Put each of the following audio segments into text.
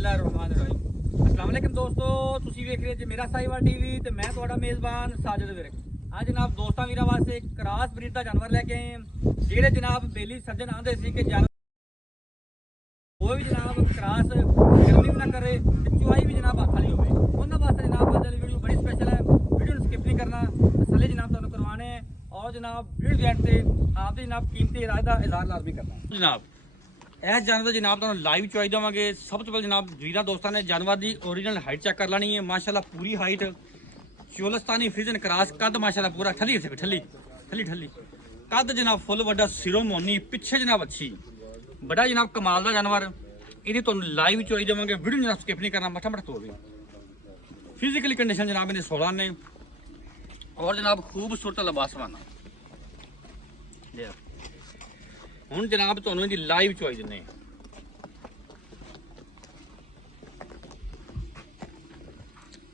बिस्मिल्लाहिर्रहमानिर्रहीम। अस्सलाम वालेकुम दोस्तों, ਤੁਸੀਂ ਵੇਖ ਰਹੇ ਜੇ ਮੇਰਾ ਸਾਈਵਾਲ ਟੀਵੀ ਤੇ ਮੈਂ ਤੁਹਾਡਾ ਮੇਜ਼ਬਾਨ ਸਾਜਦ ਵਿਰਕ। ਅੱਜ ਜਨਾਬ ਦੋਸਤਾਂ ਵੀਰਾਂ ਵਾਸਤੇ ਇੱਕ ਕ੍ਰਾਸ ਬਰੀਡ ਦਾ ਜਾਨਵਰ ਲੈ ਕੇ ਆਏ ਹਾਂ। ਜਿਹੜੇ ਜਨਾਬ ਬੇਲੀ ਸੱਜਣ ਆਂਦੇ ਸੀ ਕਿ ਜਾਨਵਰ ਕੋਈ ਵੀ ਜਨਾਬ ਕ੍ਰਾਸ ਗਰਮੀ ਵੀ ਨਾ ਕਰੇ ਤੇ ਚੁਆਈ ਵੀ ਜਨਾਬ ਹੱਥ ਵਾਲੀ ਹੋਵੇ, ਉਹਨਾਂ ਵਾਸਤੇ ਜਨਾਬ ਅੱਜ ਦੀ ਵੀਡੀਓ ਬੜੀ ਸਪੈਸ਼ਲ ਹੈ। ਵੀਡੀਓ ਨੂੰ ਸਕਿਪ ਨਹੀਂ ਕਰਨਾ, ਤਸੱਲੀ ਜਨਾਬ ਤੁਹਾਨੂੰ करवाने हैं और जनाब वीडियो के एंड से आपकी जनाब कीमती राय का इजहार लाजमी करना जनाब। इस जानवर जनाब तुम लाइव चॉइस देवांगे। सब तो पहले जनाब वीर दोस्तों ने जानवर की ओरिजिनल हाइट चेक कर लेनी है। माशाल्लाह पूरी हाइट चोलस्तानी फ्रिजन क्रॉस कद माशाल्लाह पूरा ठली ठली ठली ठली कद जनाब फुल वड्डा सिरों मोनी पिछे जनाब अच्छी बड़ा जनाब कमाल का जानवर। ये तुम लाइव चॉइस देवांगे, वीडियो जनाब स्किप नहीं करना, मठा मठ तो फिजिकली कंडीशन जनाब इन्हें 16 ने और जनाब खूबसूरत लबासवाना हूँ जनाब तुहानू इहदी लाइव चॉइस ने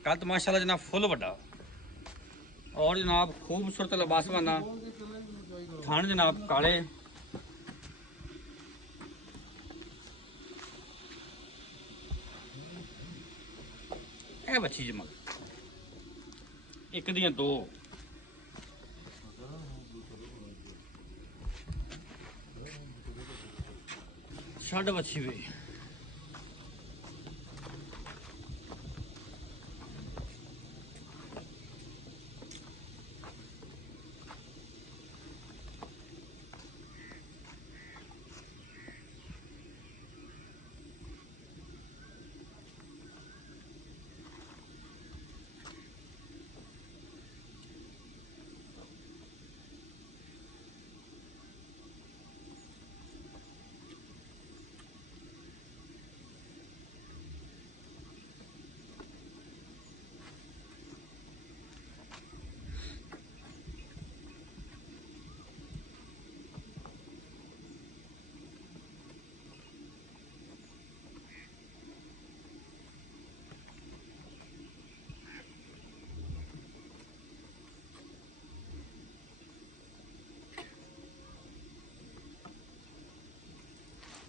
कद माशाल्लाह जनाब फुल वड्डा और जनाब खूबसूरत लबासवाना थान जनाब काले ए बच्ची जमल एक दियां दो छड़ बच्ची भी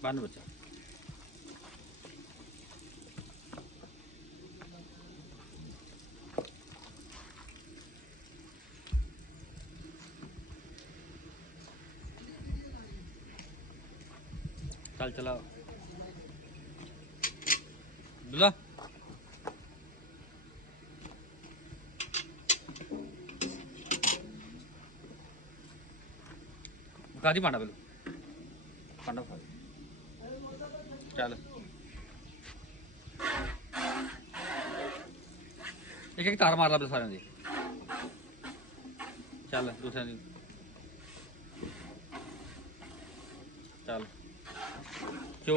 बन बच्चा चल चला बुला गाड़ी पाना बोलो पाना चल एक एक तार मार ला सारे दी चल दूसरे दी चल चो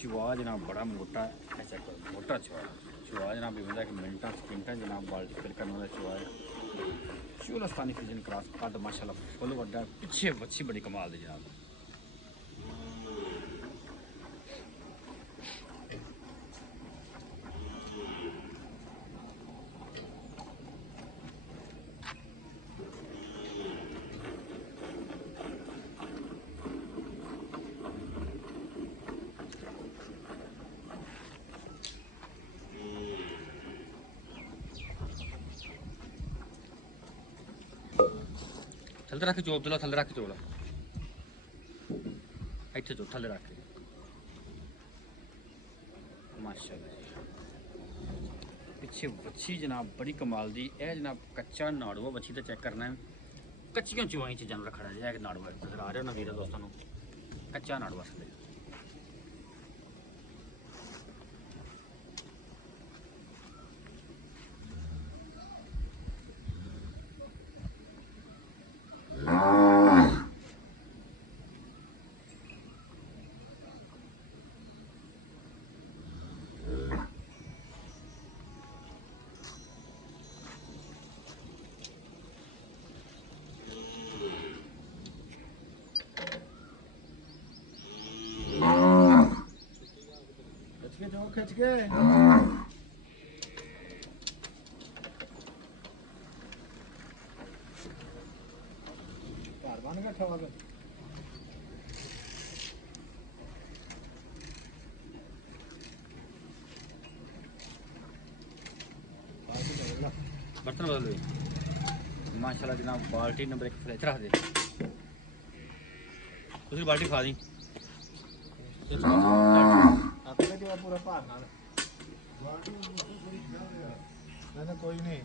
चुआ जनाब बड़ा मोटा ऐसा मोटा चुआ चुआ जनाब भी कि मिनटा सकिंटा जनाब बाल फिर करने वाला चुआ है। चोलस्तानी फ्रिजन क्रॉस कद माशाल्लाह फुल वड्डा पिछे बच्ची बड़ी कमाल दी जनाब। थल्ले रख चो अब्दुल्ला थल्ले रख चोला इत्थे चो थल्ले रख माशाल्लाह पिछे बच्ची जनाब बड़ी कमाल दी। ए जनाब कच्चा नाड़ुआ बच्ची तो चेक करना है। कच्चियां चुआई च जानवर खड़ा है नाड़ुआ नजर आ रहा ना वीर दोस्तों कच्चा नाड़ुआ से खिंच के घर बन बैठा हुआ बर्तन बदल दे माशाल्लाह जनाब बाल्टी नंबर 1 फ्रिज रख दे दूसरी बाल्टी खा दी अपने जो पूरा भार नाल ना कोई नहीं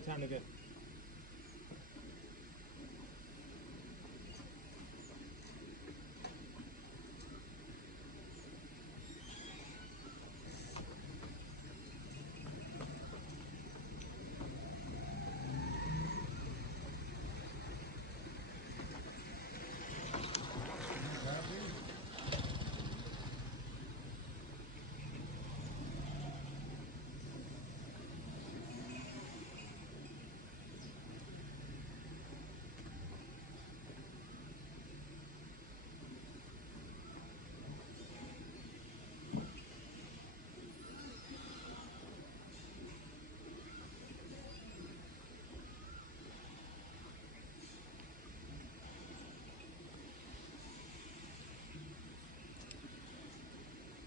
छान के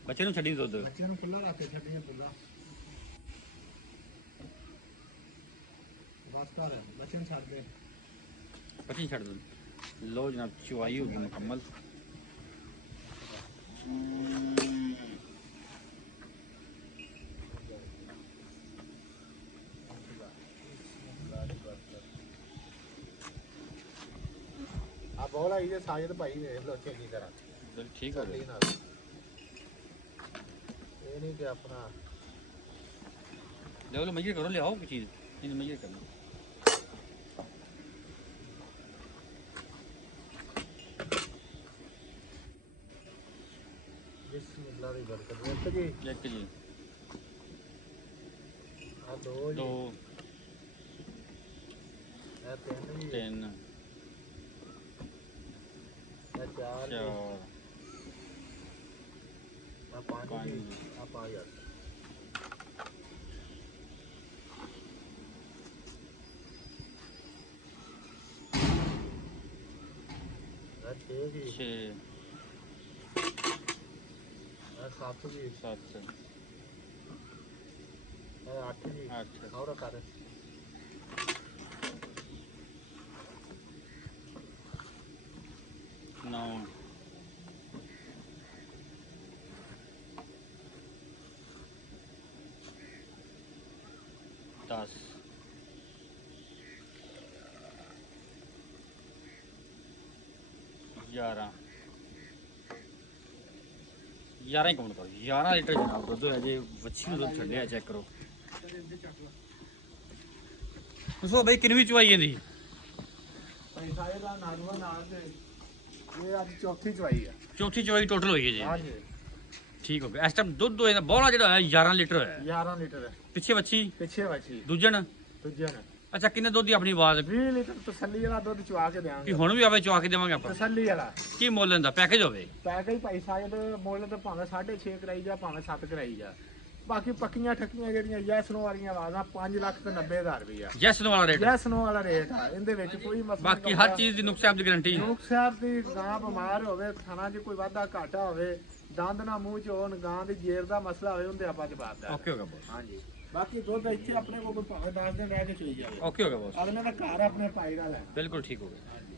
बच्चे ਨੂੰ ਛੱਡੀ ਦੁੱਧ ਬੱਚਿਆਂ ਨੂੰ ਖੁੱਲਾ ਰੱਖ ਕੇ ਛੱਡੀਆਂ ਖੁੱਲਾ ਬਸ ਕਰ ਬੱਚਿਆਂ ਨੂੰ ਛੱਡ ਦੇ ਬੱਚੇ ਛੱਡ ਦੋ ਲੋ ਜਨਾਬ ਚੁਆਈ ਹੋ ਗਈ ਮੁਕੰਮਲ ਆ ਬੋਲ ਆਈ ਜੇ ਸਾਜਦ ਭਾਈ ਵੇਖ ਲੋ ਚੰਗੀ ਤਰ੍ਹਾਂ ਠੀਕ ਹੋ ਗਿਆ ਇਹ ਨਹੀਂ ਕਿ ਆਪਣਾ ले लो मेजर करो ले आओ चीज़ नहीं मेजर कर लो बिस्मिल्लाह दी बरकत एक जी आ दो दो ए तीन जी तीन ए चार जी आ पाँच जी आ पाँच यार छः सात जी सात आठ जी आठ और कर 9 10 11 11 ਹੀ ਕਾਊਂਟ ਕਰੋ 11 ਲੀਟਰ ਜਨਾਬ ਦੁੱਧ ਹੈ ਜੇ ਵੱਛੀ ਨੂੰ ਦੁੱਧ ਛੱਡਿਆ ਚੈੱਕ ਕਰੋ ਉਸੋ ਬਈ ਕਿੰਨੀ ਚੁਆਈ ਜਾਂਦੀ पैसा ਇਹਦਾ ਨਾਰਮਲ ਨਾਲ ਤੇ ਇਹ ਅੱਜ ਚੌਥੀ ਚਵਾਈ ਆ ਚੌਥੀ ਚੁਆਈ ਟੋਟਲ ਹੋਈ ਹੈ ਜੀ ਹਾਂਜੀ ਠੀਕ ਹੋ ਗਿਆ ਇਸ ਟਾਈਮ ਦੁੱਧ ਹੋਇਆ ਬੋਲਾ ਜਿਹੜਾ ਹੋਇਆ 11 ਲੀਟਰ ਹੋਇਆ 11 ਲੀਟਰ ਪਿੱਛੇ ਵੱਛੀ ਪਿੱਛੇ ਵਾਚੀ ਦੂਜਣ ਦੂਜੇ ਨੇ ਅੱਛਾ ਕਿੰਨੇ ਦੁੱਧ ਦੀ ਆਪਣੀ ਆਵਾਜ਼ 20 ਲੀਟਰ ਤਸੱਲੀ ਵਾਲਾ ਦੁੱਧ ਚਵਾ ਕੇ ਕਿ ਦੇਵਾਂਗੇ ਹੁਣ ਵੀ ਆਵੇ ਚਵਾ ਕੇ ਦੇਵਾਂਗੇ ਆਪਾਂ ਤਸੱਲੀ ਵਾਲਾ ਕੀ ਮੁੱਲ ਹੁੰਦਾ ਪੈਕੇਜ ਹੋਵੇ ਪੈਕੇਜ ਪੈਸਾ ਇਹਦਾ ਮੁੱਲ ਤਾਂ ਭਾਵੇਂ 6.5 ਕਰਾਈ ਜਾ ਭਾਵੇਂ 7 ਕਰਾਈ ਜਾ ਬਾਕੀ ਪੱਕੀਆਂ ਠੱਕੀਆਂ ਜਿਹੜੀਆਂ ਯੈਸ ਨੋ ਵਾਲੀਆਂ ਆਵਾਜ਼ਾਂ 5,90,000 ਰੁਪਇਆ ਜੈਸ ਵਾਲਾ ਰੇਟ ਯੈਸ ਨੋ ਵਾਲਾ ਰੇਟ ਆ, ਇਹਦੇ ਵਿੱਚ ਕੋਈ ਮਸਲਾ ਬਾਕੀ ਹਰ ਚੀਜ਼ ਦੀ ਨੁਕਸ ਸਾਹਿਬ ਦੀ ਗਾਰੰਟੀ ਹੈ। ਨੂਕ ਸਾਹਿਬ ਦੀ ਗਾਂ ਬਿਮਾਰ ਹੋਵੇ, ਥਣਾ 'ਚ ਕੋਈ ਵਾਧਾ ਘਾਟਾ ਹੋਵੇ, ਦੰਦ ਨਾ ਮੂੰਹ 'ਚ ਹੋਣ, ਗਾਂ ਦੀ ਜੇਰ ਦਾ ਮਸਲਾ ਹੋਵੇ, ਉਹਦੇ ਆਪਾਂ ਜਵਾਬ ਦਾ। ਓਕੇ ਹੋ ਗਿਆ ਬੋਸ। ਹਾਂਜੀ ਬਾਕੀ ਦੁੱਧ ਇੱਥੇ ਆਪਣੇ ਕੋਲ ਭਾਵੇਂ 10 ਦਿਨ ਰਹਿ ਕੇ ਚੋਈ ਜਾਵੇ। ਓਕੇ ਹੋ ਗਿਆ ਬੋਸ। ਅਗਲੇ ਦਾ ਘਰ ਆਪਣੇ ਪਾਏਗਾ ਲੈ। ਬਿਲਕੁਲ ਠੀਕ ਹੋ ਗਿਆ। ਹਾਂਜੀ